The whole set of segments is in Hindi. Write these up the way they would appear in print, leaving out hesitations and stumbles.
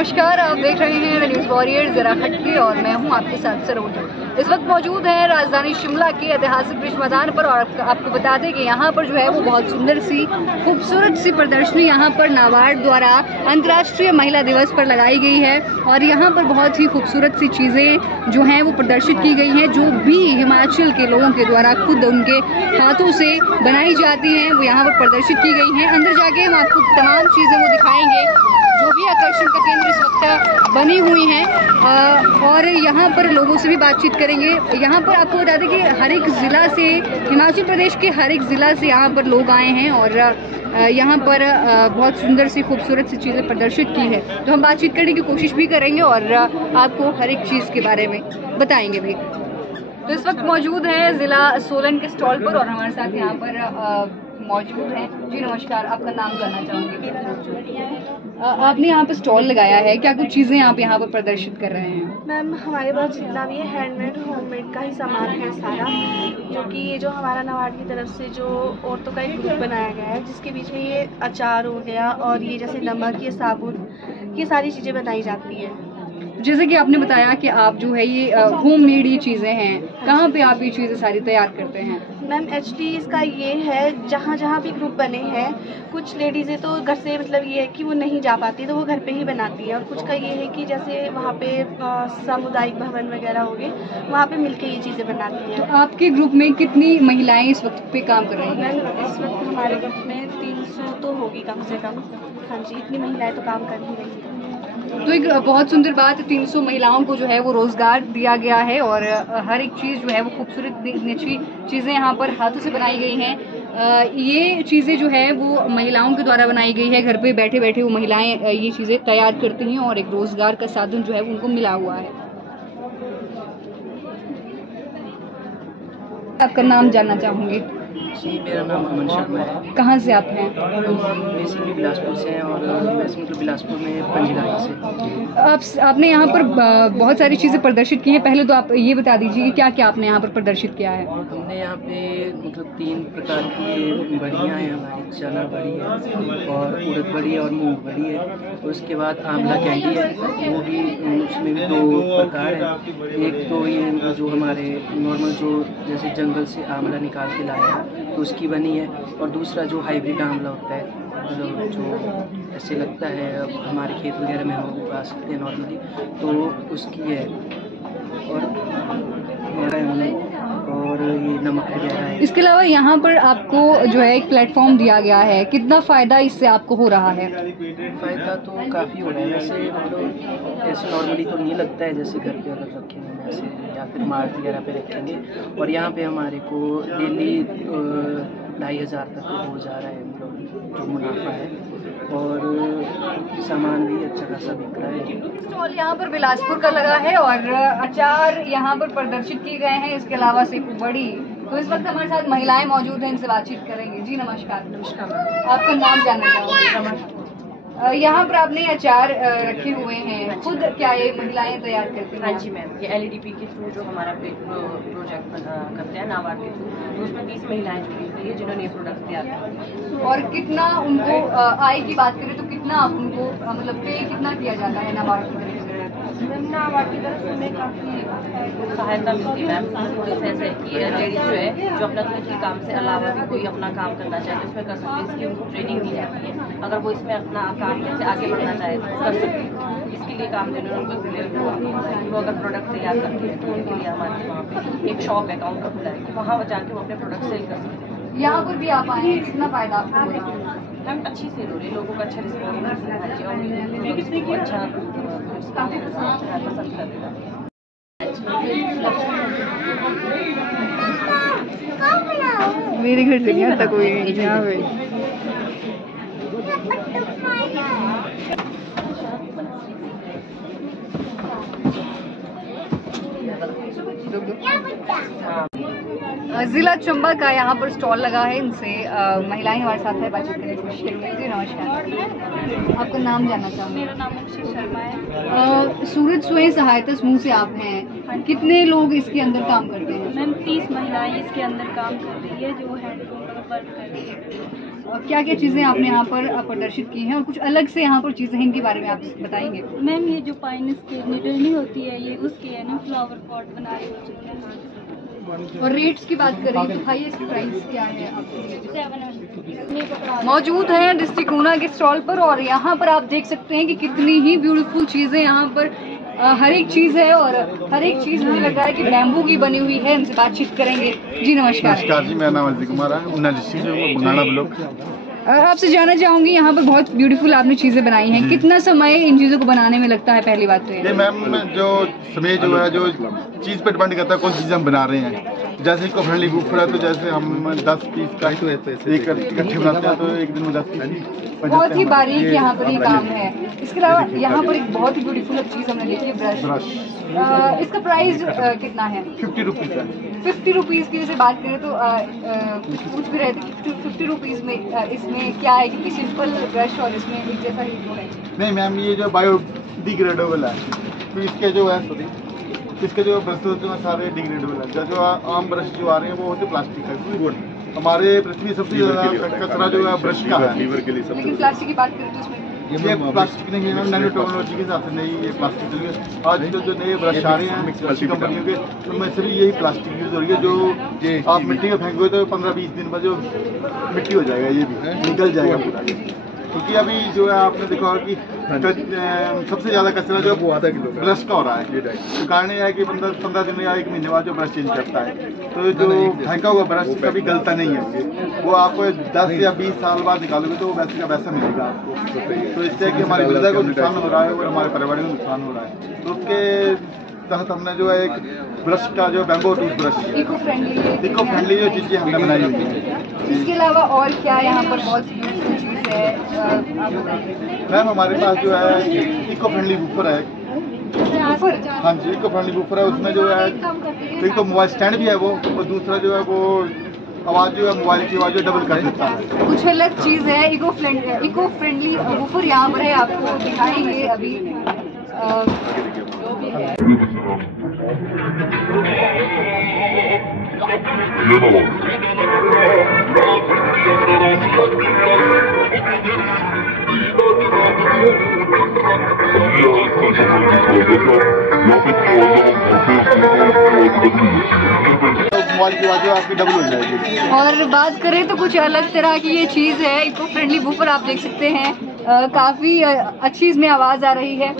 नमस्कार, आप देख रहे हैं द न्यूज़ वॉरियर ज़रा हटके और मैं हूं आपके साथ सरोज। इस वक्त मौजूद है राजधानी शिमला के ऐतिहासिक ब्रिज मैदान पर और आपको बता दें कि यहां पर जो है वो बहुत सुंदर सी खूबसूरत सी प्रदर्शनी यहां पर नाबार्ड द्वारा अंतर्राष्ट्रीय महिला दिवस पर लगाई गई है और यहां पर बहुत ही खूबसूरत सी चीज़ें जो हैं वो प्रदर्शित की गई हैं, जो भी हिमाचल के लोगों के द्वारा खुद उनके हाथों से बनाई जाती हैं वो यहाँ पर प्रदर्शित की गई हैं। अंदर जाके हम आपको तमाम चीज़ें वो दिखाएंगे जो भी आकर्षण का केंद्र इस वक्त बनी हुई हैं और यहाँ पर लोगों से भी बातचीत करेंगे। यहाँ पर आपको बता दें कि हर एक ज़िला से, हिमाचल प्रदेश के हर एक ज़िला से यहाँ पर लोग आए हैं और यहाँ पर बहुत सुंदर सी खूबसूरत सी चीज़ें प्रदर्शित की है, तो हम बातचीत करने की कोशिश भी करेंगे और आपको हर एक चीज़ के बारे में बताएंगे भी। तो इस वक्त मौजूद है ज़िला सोलन के स्टॉल पर और हमारे साथ यहाँ पर मौजूद हैं। जी नमस्कार, आपका नाम जानना चाहूँगी। आपने यहाँ पर स्टॉल लगाया है, क्या कुछ चीज़ें आप यहाँ पर प्रदर्शित कर रहे हैं? मैम, हमारे पास जितना भी है हैंडमेड होममेड का ही सामान है सारा, जो कि ये जो हमारा नाबार्ड की तरफ से जो औरतों का एक ग्रुप बनाया गया है, जिसके बीच में ये अचार हो गया और ये जैसे नमक, ये साबुन, ये सारी चीज़ें बनाई जाती है। जैसे कि आपने बताया कि आप जो है ये होममेड ये चीज़ें हैं, कहाँ पे आप ये चीज़ें सारी तैयार करते हैं? मैम एक्चुअली इसका ये है, जहाँ जहाँ भी ग्रुप बने हैं, कुछ लेडीज़ें तो घर से मतलब ये है कि वो नहीं जा पाती तो वो घर पे ही बनाती है, और कुछ का ये है कि जैसे वहाँ पे सामुदायिक भवन वगैरह हो गए, वहाँ पे मिलके ये चीज़ें बनाती हैं। तो आपके ग्रुप में कितनी महिलाएं इस वक्त पे काम कर रही हैं? मैम इस वक्त हमारे ग्रुप में 300 तो होगी कम से कम। हाँ जी, इतनी महिलाएँ तो काम कर ही रही हैं। तो एक बहुत सुंदर बात है, 300 महिलाओं को जो है वो रोजगार दिया गया है और हर एक चीज़ जो है वो खूबसूरत अच्छी चीज़ें यहाँ पर हाथों से बनाई गई हैं। ये चीज़ें जो है वो महिलाओं के द्वारा बनाई गई है, घर पे बैठे बैठे वो महिलाएं ये चीज़ें तैयार करती हैं और एक रोजगार का साधन जो है वो उनको मिला हुआ है। आपका नाम जानना चाहूँगी। जी, मेरा नाम अमन शर्मा है। कहाँ से आप हैं? बेसिकली बिलासपुर से हैं और वैसे मतलब बिलासपुर में पंजगाही से। आपने यहाँ पर बहुत सारी चीज़ें प्रदर्शित की हैं, पहले तो आप ये बता दीजिए कि क्या क्या आपने यहाँ पर प्रदर्शित किया है? हमने यहाँ पे मतलब 3 प्रकार की बड़ियाँ हैं हमारी, चना बड़ी है और उड़द बड़ी है और मूंग बड़ी है। उसके बाद आंवला कैंडी है, वो भी उसमें भी 2 प्रकार हैं। एक तो ये जो हमारे नॉर्मल जो जैसे जंगल से आंवला निकाल के लाया तो उसकी बनी है, और दूसरा जो हाइब्रिड आंवला होता है, मतलब जो ऐसे लगता है अब हमारे खेत वगैरह में हम उगा सकते हैं नॉर्मली, तो उसकी है। और ये नमक वगैरह है। इसके अलावा यहाँ पर आपको जो है एक प्लेटफॉर्म दिया गया है, कितना फ़ायदा इससे आपको हो रहा है? फ़ायदा तो काफ़ी हो रहा है वैसे, मतलब ऐसे नॉर्मली तो नहीं लगता है जैसे घर के अलग रखेंगे वैसे, या फिर मार्ट वगैरह पे रखेंगे, और यहाँ पे हमारे को डेली 2500 तक हो जा रहा है, मतलब जो मुनाफा है, और सामान भी अच्छा खासा बिक रहा है। स्टॉल यहाँ पर बिलासपुर का लगा है और अचार यहाँ पर प्रदर्शित किए गए हैं, इसके अलावा से बड़ी। तो इस वक्त हमारे साथ महिलाएं मौजूद हैं, इनसे बातचीत करेंगे। जी नमस्कार। नमस्कार, आपका नाम जानना चाहूँगी। यहाँ पर आपने अचार रखे हुए हैं, खुद क्या ये महिलाएं तैयार करती हैं? हाँ जी मैम, ये LEDP के थ्रू जो हमारा प्रोजेक्ट करते हैं नाबार्ड के थ्रू, तो उसमें 20 महिलाएं जुड़ी हुई है जिन्होंने ये प्रोडक्ट तैयार किया। और कितना उनको आय की बात करें तो कितना आप उनको मतलब पे कितना किया जाता है नाबार्ड की तरफ से? मैम नाबार्ड की तरफ से हमें काफ़ी सहायता मिलती है मैम, थोड़ी सी ऐसे कि लेडीज जो है जो अपना खुद के काम से अलावा भी कोई अपना काम करना चाहे तो इसमें कर सकते हैं। इसकी उनको ट्रेनिंग दी जाती है, अगर वो इसमें अपना काम से आगे बढ़ना चाहे तो कर सकते हैं। इसके लिए काम देने उनको वो अगर प्रोडक्ट तैयार करते हैं तो उनके लिए हमारे वहाँ पे एक शॉप है, काउंटर खुला है कि वहाँ जाके वो अपने प्रोडक्ट सेल कर सकते हैं। यहाँ पर भी आप आए हैं, कितना फायदा आपको हो रहा है? मैम अच्छी सेल हो रही है, लोगों का अच्छा रिस्पॉन्स अच्छा पसंद करते हैं। मेरे घर से नहीं आता कोई यहाँ पे। जिला चंबा का यहाँ पर स्टॉल लगा है, इनसे महिलाएं हमारे साथ है, बातचीत करने की कोशिश करेंगे। जी नमस्कार, आपका नाम जानना चाहूँगी। मेरा नाम अक्षय शर्मा है। सूरज स्वयं सहायता समूह से आप हैं, कितने लोग इसके अंदर काम करते हैं? मैम 30 महिलाएं इसके अंदर काम कर रही है जो हैंडलूम पर वर्क कर रही है। क्या क्या चीज़ें आपने यहाँ पर प्रदर्शित की हैं और कुछ अलग से यहाँ पर चीज़ें हैं, इनके बारे में आप बताएंगे? मैम ये जो पाइनस के नीडल नहीं होती है, ये उसके है ना फ्लावर पॉट बनाए हुए हैं। और रेट्स की बात करें तो हाईएस्ट प्राइस क्या है आपके? 700 मौजूद हैं डिस्ट्रिक्ट ऊना के स्टॉल पर, और यहाँ पर आप देख सकते हैं कि कितनी ही ब्यूटीफुल चीज़ें यहाँ पर हर एक चीज़ है, और हर एक चीज़ मुझे लग रहा है कि बैम्बू की बनी हुई है। इनसे बातचीत करेंगे। जी नमस्कार। नमस्कार जी, मेरा नाम अजय कुमार है, ऊना डिस्ट्रिक्ट बंगाना ब्लॉक। आपसे जानना चाहूँगी, यहाँ पर बहुत ब्यूटीफुल आपने चीज़ें बनाई हैं, कितना समय इन चीज़ों को बनाने में लगता है? पहली बात तो ये मैम जो समय जो है जो चीज़ पे डिपेंड करता है कौन सी चीज़ हम बना रहे हैं। जैसे इको फ्रेंडली बूफर है तो जैसे हम 10 पीस का एक इकट्ठे बनाते हैं तो एक दिन में 10 पीस। बहुत ही बारीक यहाँ पर ये काम है। इसके अलावा यहाँ पर एक बहुत ही ब्यूटीफुल चीज़ हमने देखी है, ब्रश। इसका प्राइस कितना है? 50 रुपीज़ है। 50 रुपीज़ की जैसे बात करें तो कुछ पूछ भी रहे थे कि 50 रुपीज़ में इसमें क्या है, क्योंकि सिंपल ब्रश और इसमें एक जैसा ही है। नहीं मैम, ये जो बायोडिग्रेडेबल है तो इसके जो है इसके जो ब्रश होते हैं सारे डिग्रेडेबल है। जो आम ब्रश जो आ रहे हैं वो होते प्लास्टिक का। हमारे पृथ्वी सबसे ज़्यादा कचरा जो है ब्रश का है। लेकिन प्लास्टिक की बात करें तो इसमें ये प्लास्टिक नहीं है, नैनो टेक्नोलॉजी के हिसाब से नहीं ये प्लास्टिक नहीं है। आजकल जो नए ब्रश आ रहे हैं कंपनियों के उनमें से भी यही प्लास्टिक यूज हो रही है। जो आप मिट्टी में फेंकोगे तो 15-20 दिन बाद जो मिट्टी हो जाएगा, ये भी निकल जाएगा पूरा। क्योंकि अभी जो है आपने देखा कि सबसे ज़्यादा कचरा जो ब्रश का हो रहा है। तो कारण यह है कि 15 दिन या 1 महीने बाद जो ब्रश चेंज करता है तो जो फेंका हुआ ब्रश कभी गलता नहीं है। वो आपको 10 या 20 साल बाद निकालोगे तो वो वैसे का वैसा मिलेगा आपको। तो इससे कि हमारी मृदा को नुकसान हो रहा है और हमारे पर्यावरण को नुकसान हो रहा है। तो उसके तहत हमने जो है एक ब्रश का जो bamboo tooth brush eco friendly जो चीज़ें हमने बनाई हुई है। इसके अलावा और क्या यहाँ पर बहुत चीज़ है? मैम हमारे पास जो है इको फ्रेंडली बूफर है। हाँ जी, इको फ्रेंडली बूफर है। उसमें जो है एक तो मोबाइल स्टैंड भी है वो, और दूसरा जो है वो आवाज़ जो है मोबाइल की आवाज़ जो डबल कर देता है। कुछ अलग चीज़ है, इको फ्रेंडली बूफर यहाँ पर है, आपको दिखाएंगे अभी। मोबाइल की आवाज़ आपकी डबल हो जाएगी। और बात करें तो कुछ अलग तरह की ये चीज़ है, इको फ्रेंडली बूफर आप देख सकते हैं। काफ़ी अच्छी इसमें आवाज़ आ रही है।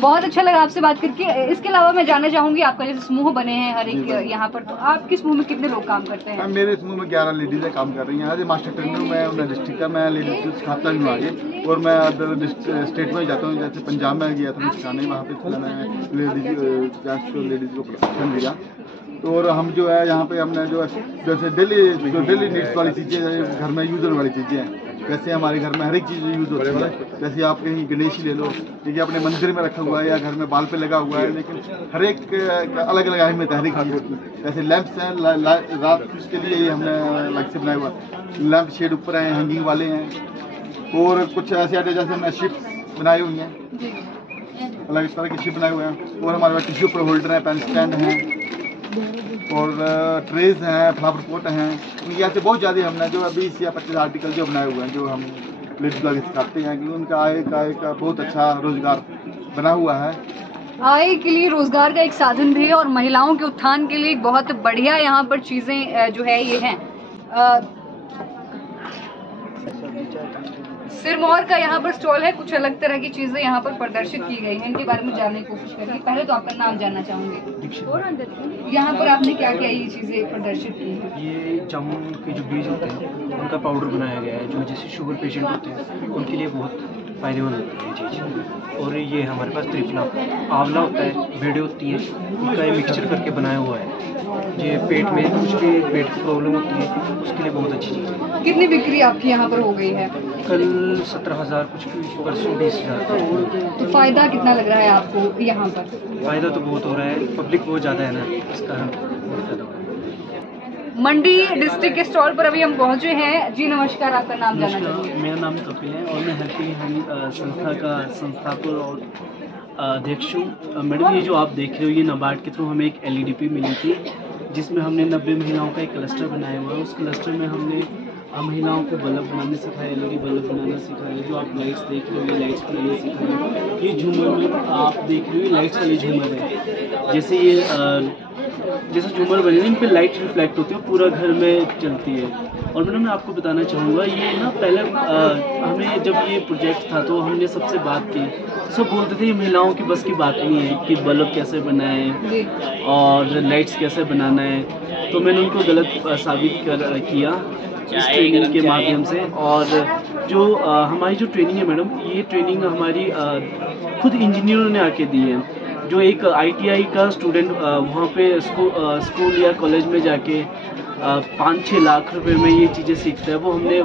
बहुत अच्छा लगा आपसे बात करके। इसके अलावा मैं जानना चाहूँगी, आपका जैसे समूह बने हैं हर एक यहाँ पर, तो आपके समूह में कितने लोग काम करते हैं? मेरे समूह में 11 लेडीज़ें काम कर रही हैं। आज मास्टर ट्रेनर मैं उन्हें डिस्ट्रिक्ट का, मैं लेडीज सिखाता हूँ आगे, और मैं अदर स्टेट में जाता हूँ। जैसे पंजाब में गया था सिखाने, वहाँ पे मैंने लेडीज़ को प्रशिक्षण दिया। और हम जो है यहाँ पे हमने जो है जैसे डेली नीड्स वाली चीज़ें, घर में यूज़र वाली चीज़ें हैं। जैसे हमारे घर में हर एक चीज़ यूज़ होती है। जैसे आप कहीं गणेश ले लो, ठीक है, अपने मंदिर में रखा हुआ है या घर में बाल पे लगा हुआ है, लेकिन हर एक अलग अलग अहमियत है हर एक चीज़। जैसे लैंप्स हैं, रात के लिए ही हमने अलग से बनाया हुआ लैंप शेड ऊपर हैं, हैंगिंग वाले हैं। और कुछ ऐसे आइटे जैसे हमने शिप्स बनाई हुई हैं, अलग इस तरह की शिप बनाए हुए हैं। और हमारे पास टिश्यू पेपर होल्डर है, पेन स्टैंड हैं, और ट्रेज हैं, फ्लावर पॉट हैं। उनकी ऐसे बहुत ज़्यादा हमने जो 20 या 25 आर्टिकल जो बनाए हुए हैं, जो हम लेडीज लोग सिखाते हैं कि उनका आय का बहुत अच्छा रोजगार बना हुआ है। आय के लिए रोजगार का एक साधन भी है, और महिलाओं के उत्थान के लिए एक बहुत बढ़िया यहाँ पर चीज़ें जो है ये हैं। सिरमौर का यहाँ पर स्टॉल है, कुछ अलग तरह की चीज़ें यहाँ पर प्रदर्शित की गई हैं, इनके बारे में जानने की कोशिश करेंगे। पहले तो आपका नाम जानना चाहूँगी। यहाँ पर आपने क्या क्या ये चीज़ें प्रदर्शित की हैं? ये जामुन के जो बीज होते हैं उनका पाउडर बनाया गया है, जो जैसे शुगर पेशेंट होते हैं उनके लिए बहुत फ़ायदेमंद होती है ये चीज़। और ये हमारे पास त्रिफला आंवला होता है, बेड़े होती है, उनका ये मिक्सचर करके बनाया हुआ है। ये पेट में कुछ भी पेट की प्रॉब्लम होती है उसके लिए बहुत अच्छी चीज़ है। कितनी बिक्री आपकी यहाँ पर हो गई है? कल 17,000 कुछ, परसों 20,000। तो फायदा कितना लग रहा है आपको यहाँ पर? फ़ायदा तो बहुत हो रहा है, पब्लिक बहुत ज़्यादा है ना, इस कारण बहुत फ़ायदा हो रहा है। मंडी डिस्ट्रिक्ट के स्टॉल पर अभी हम पहुँचे हैं। जी नमस्कार, आपका नाम जानना चाहूँगी। मेरा नाम कपिल है और मैं हेल्पिंग हैंड संस्था का संस्थापक और अध्यक्ष हूँ। मैडम, ये जो आप देख रहे हो ये नाबार्ड के थ्रू हमें एक LEDP मिली थी, जिसमें हमने 90 महिलाओं का एक क्लस्टर बनाया हुआ है। उस क्लस्टर में हमने महिलाओं को बल्ब बनाने सिखाया, एलईडी बल्ब बनाना सिखाया। जो आप लाइट्स देख रहे हो ये लाइट्स बनाने सिखाया। ये झूमर में आप देख रहे हो ये लाइट्स वाली झूमर है। जैसे ये जैसे झूमर बने इन पे लाइट रिफ्लेक्ट होती है, पूरा घर में चलती है। और मैडम मैं आपको बताना चाहूँगा ये ना पहले हमें जब ये प्रोजेक्ट था तो हमने सबसे बात की, सब बोलते थे ये महिलाओं की बस की बात नहीं है कि बल्ब कैसे बनाएं और लाइट्स कैसे बनाना है। तो मैंने उनको गलत साबित किया इस ट्रेनिंग के माध्यम से। और जो हमारी जो ट्रेनिंग है मैडम, ये ट्रेनिंग हमारी खुद इंजीनियरों ने आके दी है। जो एक ITI का स्टूडेंट वहाँ पे स्कूल या कॉलेज में जाके 5-6 लाख रुपए में ये चीज़ें सीखता है, वो हमने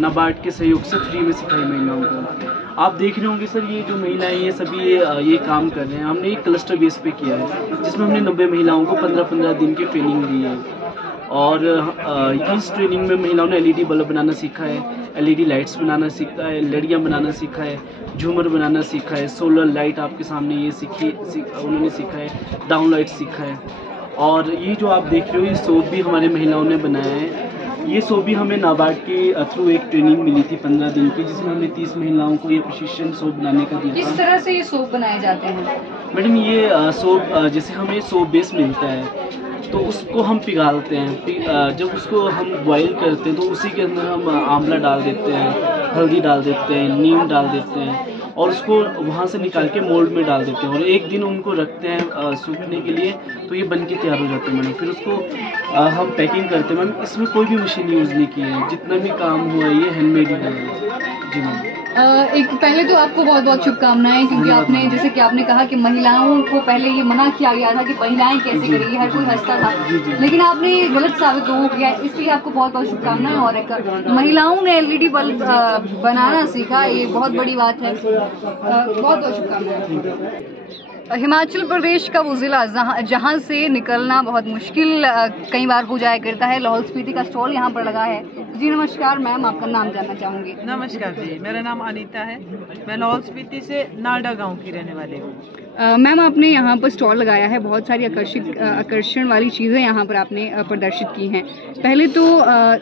नाबार्ड के सहयोग से फ्री में सिखाई महिलाओं को। आप देख रहे होंगे सर ये जो महिलाएं ये सभी ये काम कर रहे हैं। हमने एक क्लस्टर बेस पे किया है जिसमें हमने 90 महिलाओं को 15-15 दिन की ट्रेनिंग दी है। और इस ट्रेनिंग में महिलाओं ने LED बल्ब बनाना सीखा है, LED लाइट्स बनाना सीखा है, लड़ियाँ बनाना सीखा है, झूमर बनाना सीखा है, सोलर लाइट आपके सामने ये उन्होंने सीखा है, डाउन लाइट सीखा है। और ये जो आप देख रहे हो ये सोप भी हमारे महिलाओं ने बनाया है। ये सोप भी हमें नाबार्ड के थ्रू एक ट्रेनिंग मिली थी 15 दिन की, जिसमें हमने 30 महिलाओं को ये प्रशिक्षण सोप बनाने का दिया। किस तरह से ये सोप बनाए जाते हैं मैडम? ये सोप जैसे हमें सोप बेस मिलता है तो उसको हम पिघालते हैं। जब उसको हम बॉईल करते हैं तो उसी के अंदर हम आंवला डाल देते हैं, हल्दी डाल देते हैं, नीम डाल देते हैं और उसको वहाँ से निकाल के मोल्ड में डाल देते हैं और एक दिन उनको रखते हैं सूखने के लिए, तो ये बन के तैयार हो जाते हैं मैडम। फिर उसको हम पैकिंग करते हैं मैम। इसमें कोई भी मशीन यूज़ नहीं की है, जितना भी काम हुआ है ये हैंडमेड ही है जी मैम। एक पहले तो आपको बहुत बहुत शुभकामनाएं, क्योंकि आपने जैसे कि आपने कहा कि महिलाओं को पहले ये मना किया गया था कि महिलाएं कैसे करेंगी, हर कोई हंसता था, लेकिन आपने ये गलत साबित हो गया, इसलिए आपको बहुत बहुत शुभकामनाएं। और एक महिलाओं ने LED बल्ब बनाना सीखा, ये बहुत बड़ी बात है, बहुत बहुत शुभकामनाएं। हिमाचल प्रदेश का वो ज़िला जहाँ से निकलना बहुत मुश्किल कई बार हो जाया करता है, लाहौल स्पीति का स्टॉल यहाँ पर लगा है। जी नमस्कार मैम, आपका नाम जानना चाहूँगी। नमस्कार जी, मेरा नाम अनीता है। मैं लाहौल स्पीति से नाडा गांव की रहने वाली हूँ। मैम आपने यहाँ पर स्टॉल लगाया है, बहुत सारी आकर्षण वाली चीज़ें यहाँ पर आपने प्रदर्शित की हैं। पहले तो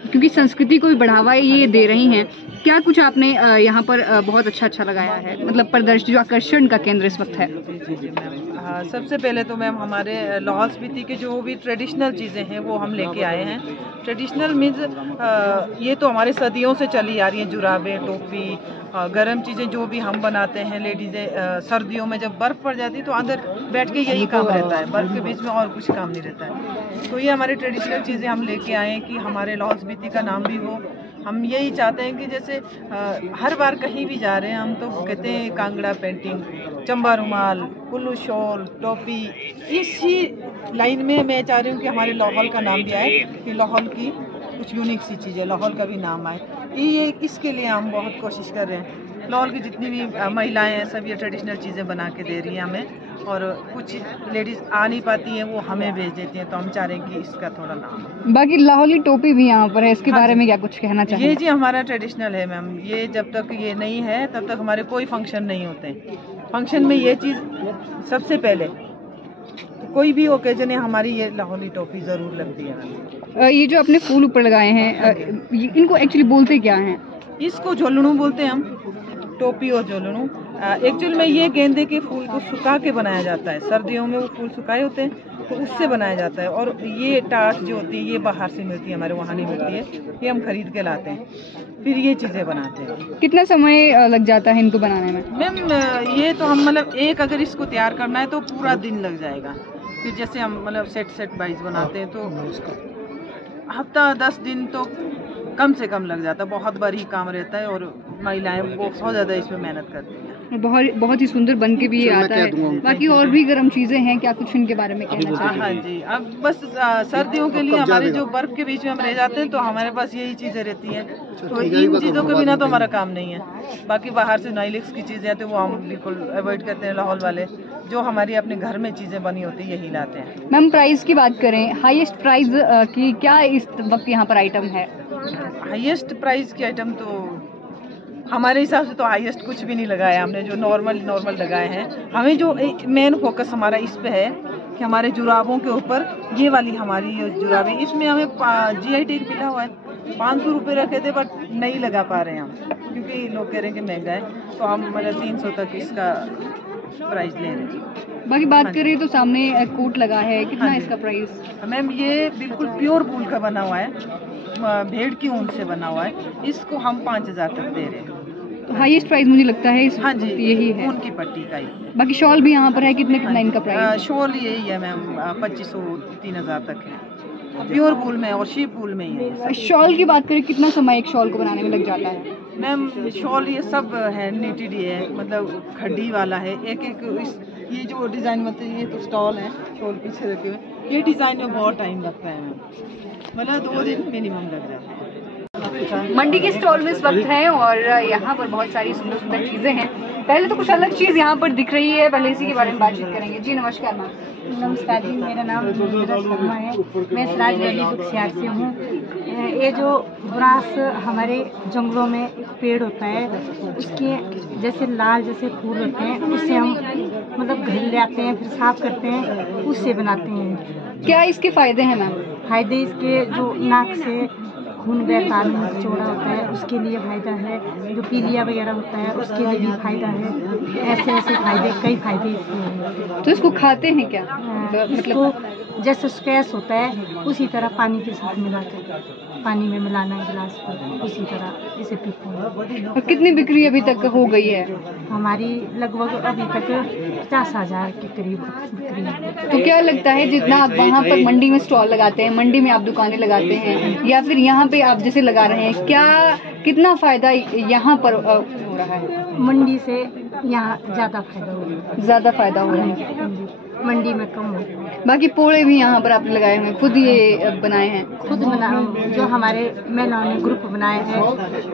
क्योंकि संस्कृति को भी बढ़ावा ये दे रही हैं, क्या कुछ आपने यहाँ पर बहुत अच्छा लगाया है, मतलब प्रदर्शित जो आकर्षण का केंद्र इस वक्त है? जी मैम, सबसे पहले तो मैम हमारे लाहौल स्पीति के जो भी ट्रेडिशनल चीज़ें हैं वो हम लेके आए हैं। ट्रेडिशनल मीन्स ये तो हमारे सदियों से चली आ रही हैं, जुराबें, टोपी, गर्म चीज़ें जो भी हम बनाते हैं लेडीज़ें। सर्दियों में जब बर्फ़ पड़ जाती है तो अंदर बैठ के यही काम रहता है, बर्फ़ के बीच में और कुछ काम नहीं रहता है। तो ये हमारी ट्रेडिशनल चीज़ें हम लेके आए हैं कि हमारे लाहौल स्पीति का नाम भी हो। हम यही चाहते हैं कि जैसे हर बार कहीं भी जा रहे हैं हम तो कहते हैं कांगड़ा पेंटिंग, चंबा रुमाल, कुल्लू शॉल, टोपी, इसी लाइन में मैं चाह रही हूँ कि हमारे लाहौल का नाम भी आए, कि लाहौल की कुछ यूनिक सी चीज़ है, लाहौल का भी नाम आए। ये इसके लिए हम बहुत कोशिश कर रहे हैं। लाहौल की जितनी भी महिलाएं हैं सब ये ट्रेडिशनल चीज़ें बना के दे रही हैं हमें, और कुछ लेडीज़ आ नहीं पाती हैं वो हमें भेज देती हैं, तो हम चाह रहे हैं कि इसका थोड़ा नाम। बाकी लाहौली टोपी भी यहाँ पर है, इसके बारे में क्या कुछ कहना चाहिए? ये जी हमारा ट्रेडिशनल है मैम, ये जब तक ये नहीं है तब तक हमारे कोई फंक्शन नहीं होते। फंक्शन में ये चीज़ सबसे पहले, कोई भी ओकेजन है हमारी ये लाहौली टोपी ज़रूर लगती है। ये जो आपने फूल ऊपर लगाए हैं इनको एक्चुअली बोलते क्या हैं? इसको झोलनू बोलते हैं हम, टोपी और झोलनू। एक्चुअल में ये गेंदे के फूल को सुखा के बनाया जाता है, सर्दियों में वो फूल सुखाए होते हैं तो उससे बनाया जाता है। और ये टाट जो होती है ये बाहर से मिलती है, हमारे वहाँ नहीं मिलती है, ये हम खरीद के लाते हैं, फिर ये चीज़ें बनाते हैं। कितना समय लग जाता है इनको बनाने में? मैम ये तो हम मतलब एक अगर इसको तैयार करना है तो पूरा दिन लग जाएगा। फिर जैसे हम मतलब सेट वाइज बनाते हैं तो हफ्ता 10 दिन तो कम से कम लग जाता है, बहुत बारीक काम रहता है और महिलाएं बहुत ज़्यादा इसमें मेहनत करती हैं। बहुत ही सुंदर बन के भी आता है। बाकी और भी गर्म चीज़ें हैं, क्या कुछ इनके बारे में कहना चाहिए? हाँ जी, अब बस सर्दियों के लिए हमारे जो बर्फ़ के बीच में हम रह जाते हैं तो हमारे पास यही चीज़ें रहती हैं, तो इन चीज़ों के बिना तो हमारा काम नहीं है। बाकी बाहर से नाइलिक्स की चीज़ें आती हैं वो हम बिल्कुल अवॉइड करते हैं। लाहौल वाले जो हमारी अपने घर में चीज़ें बनी होती है यही लाते हैं। मैम प्राइस की बात करें, हाईएस्ट प्राइस की क्या इस वक्त यहाँ पर आइटम है? हाईएस्ट प्राइस की आइटम तो हमारे हिसाब से तो हाईएस्ट कुछ भी नहीं लगाया हमने, जो नॉर्मल लगाए हैं। हमें जो मेन फोकस हमारा इस पे है कि हमारे जुराबों के ऊपर ये वाली हमारी जुराबें, इसमें हमें GI टैग मिला हुआ है, 500 रुपये रखे थे, बट नहीं लगा पा रहे हैं हम, क्योंकि लोग कह रहे हैं कि महंगा है, तो हम मतलब 300 तक इसका प्राइस ले रहे हैं। बाकी बात करें तो सामने कोट लगा है, कितना हाँ जी। इसका प्राइस? मैम ये बिल्कुल प्योर वूल का बना हुआ है, भेड़ की ऊन से बना हुआ है, इसको हम 5000 तक दे रहे हैं। हाईएस्ट प्राइस मुझे लगता है इस हाँ जी, यही है। ऊन की पट्टी का ही। बाकी शॉल भी यहाँ पर है, कितना इनका प्राइस? शॉल यही है मैम, 2500-3000 तक है, प्योर वूल में और शीप वूल में ही है। शॉल की बात करें, कितना समय एक शॉल को बनाने में लग जाता है? मैम शॉल ये सब है नेटेड ही है, मतलब खड्डी वाला है, एक ये जो डिज़ाइन मतलब ये तो स्टॉल है, शॉल पीछे रखे हुए, ये डिज़ाइन में बहुत टाइम लगता है मैम, मतलब 2 दिन मिनिमम लग जाता है। मंडी के स्टॉल में इस वक्त हैं और यहाँ पर बहुत सारी सुंदर सुंदर चीज़ें हैं। पहले तो कुछ अलग चीज़ यहाँ पर दिख रही है, पहले इसी के बारे में बातचीत करेंगे। जी नमस्कार मैम। नमस्कार जी, मेरा नाम नीरज शर्मा है, मैं सिराज वैली बुख्यार से हूँ। ये जो बुरास हमारे जंगलों में एक पेड़ होता है, उसके जैसे लाल जैसे फूल होते हैं, उससे हम मतलब घर ले आते हैं, फिर साफ करते हैं, उससे बनाते हैं। क्या इसके फायदे हैं मैम? फायदे इसके जो नाक से खून बहता है, चौड़ा होता है, उसके लिए फायदा है। जो पीलिया वगैरह होता है उसके लिए भी फायदा है। ऐसे ऐसे फायदे, कई फायदे इसके हैं। तो इसको खाते हैं क्या? मतलब जैसे स्क्वैश होता है उसी तरह पानी के साथ मिलाकर पानी में मिलाना है गिलास पर, उसी तरह इसे पीते हैं। और कितनी बिक्री अभी तक हो गई है? हमारी लगभग अभी तक 50,000 के करीब बिक्री है। तो क्या लगता है जितना आप वहाँ पर मंडी में स्टॉल लगाते हैं, मंडी में आप दुकानें लगाते हैं या फिर यहाँ पे आप जैसे लगा रहे हैं, क्या कितना फायदा यहाँ पर हो रहा है? मंडी से यहाँ ज़्यादा फायदा हो रहा है। ज़्यादा फायदा हो रहा है, मंडी में कम होता है। बाकी पोड़े भी यहाँ पर आपने लगाए हुए, खुद ये बनाए हैं? खुद बना, जो हमारे महिलाओं ने ग्रुप बनाए हैं,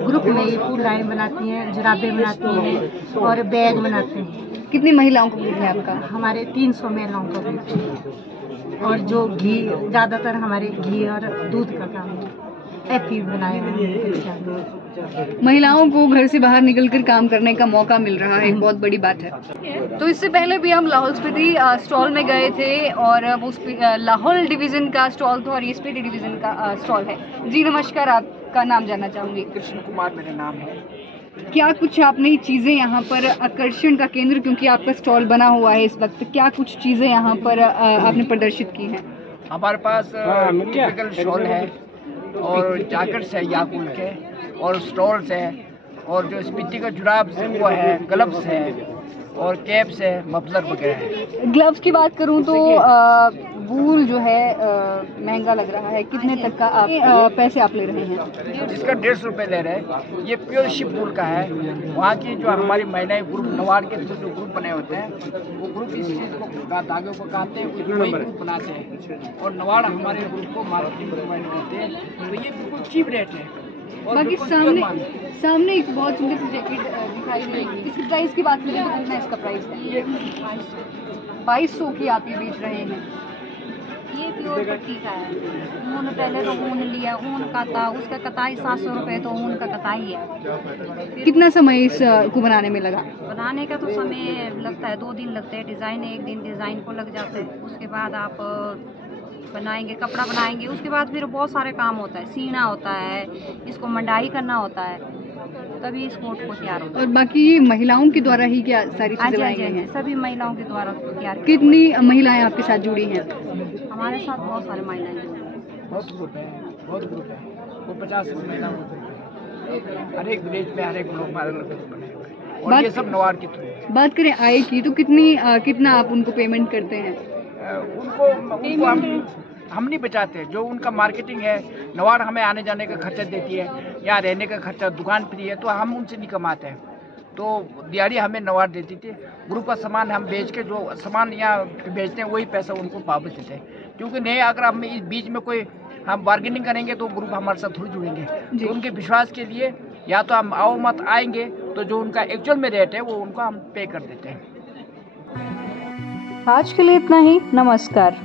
ग्रुप में ये फूल लाइन बनाती हैं, जुराबे बनाती हैं और बैग बनाते हैं। कितनी महिलाओं का ग्रुप है आपका? हमारे 300 महिलाओं का ग्रुप है। और जो घी, ज़्यादातर हमारे घी और दूध का काम है, एपी बनाए हुए हैं। महिलाओं को घर से बाहर निकलकर काम करने का मौका मिल रहा है, एक बहुत बड़ी बात है। तो इससे पहले भी हम लाहौल स्पीति स्टॉल में गए थे और वो लाहौल डिवीज़न का स्टॉल था और ये स्पीति डिवीज़न का स्टॉल है। जी नमस्कार, आपका नाम जानना चाहूँगी? कृष्ण कुमार मेरा नाम है। क्या कुछ आपने चीज़ें यहाँ पर आकर्षण का केंद्र, क्योंकि आपका स्टॉल बना हुआ है इस वक्त, क्या कुछ चीज़ें यहाँ पर आपने प्रदर्शित की हैं? हमारे पास टिपिकल शॉल है और जैकेट्स है याकुल के और स्टॉल्स है और जो स्पीति का जुराब वो है, ग्लव्स है और कैप्स है, मफलर वगैरह है। ग्लव्स की बात करूं तो वूल जो है महंगा लग रहा है, कितने तक का आप पैसे आप ले रहे हैं? जिसका 150 रुपये ले रहे हैं। ये प्योर शिप वूल का है। वहाँ की जो हमारी महिलाएं ग्रुप नवाड़ के जो ग्रुप बने होते हैं, वो ग्रुप इस चीज़ को धागे को काटते हैं, वही ग्रुप बनाते हैं और नवाड़ हमारे ग्रुप को मार्केटिंग प्रोवाइड करते हैं। तो ये बिल्कुल चीप रेट है। बाकी सामने एक बहुत सुंदर सी जैकेट दिखाई दे रही है, इसकी प्राइस की बात करें तो कितना इसका प्राइस है? 2200 की आप ये बेच रहे हैं। ये प्योर पट्टी का है। ऊन पहले तो ऊन लिया, ऊन का था, उसका कताई 700 रुपये, तो ऊन का कताई है। कितना समय इस को बनाने में लगा? बनाने का तो समय लगता है, 2 दिन लगते हैं। डिज़ाइन 1 दिन डिज़ाइन को लग जाता है, उसके बाद आप बनाएंगे, कपड़ा बनाएंगे, उसके बाद फिर बहुत सारे काम होता है, सीना होता है, इसको मंडाई करना होता है, तभी इस कोट को तैयार होता है। और बाकी ये महिलाओं के द्वारा ही क्या सारी चीजें बनाई गई हैं? सभी महिलाओं के द्वारा तैयार। कितनी महिलाएं आपके साथ जुड़ी हैं? हमारे साथ बहुत सारे महिलाएं जुड़ी हैं। बहुत ग्रुप है, बहुत ग्रुप है। वो 50 महिला हर एक विलेज में हर एक लोग बने हुए और ये सब नवाड़ के थ्रू। बात करें आय की तो कितना आप उनको पेमेंट करते हैं? उनको हम नहीं बचाते। जो उनका मार्केटिंग है, नवाड़ हमें आने जाने का खर्चा देती है, यहाँ रहने का खर्चा, दुकान फ्री है, तो हम उनसे नहीं कमाते हैं। तो दिहाड़ी हमें नवाड़ देती थी। ग्रुप का सामान हम बेच के जो सामान यहाँ बेचते हैं वही पैसा उनको वापस देते हैं। क्योंकि नहीं, अगर हम इस बीच में कोई हम बार्गेनिंग करेंगे तो ग्रुप हमारे साथ थोड़ी जुड़ेंगे। तो उनके विश्वास के लिए या तो हम आओ मत आएंगे, तो जो उनका एक्चुअल में रेट है वो उनको हम पे कर देते हैं। आज के लिए इतना ही। नमस्कार।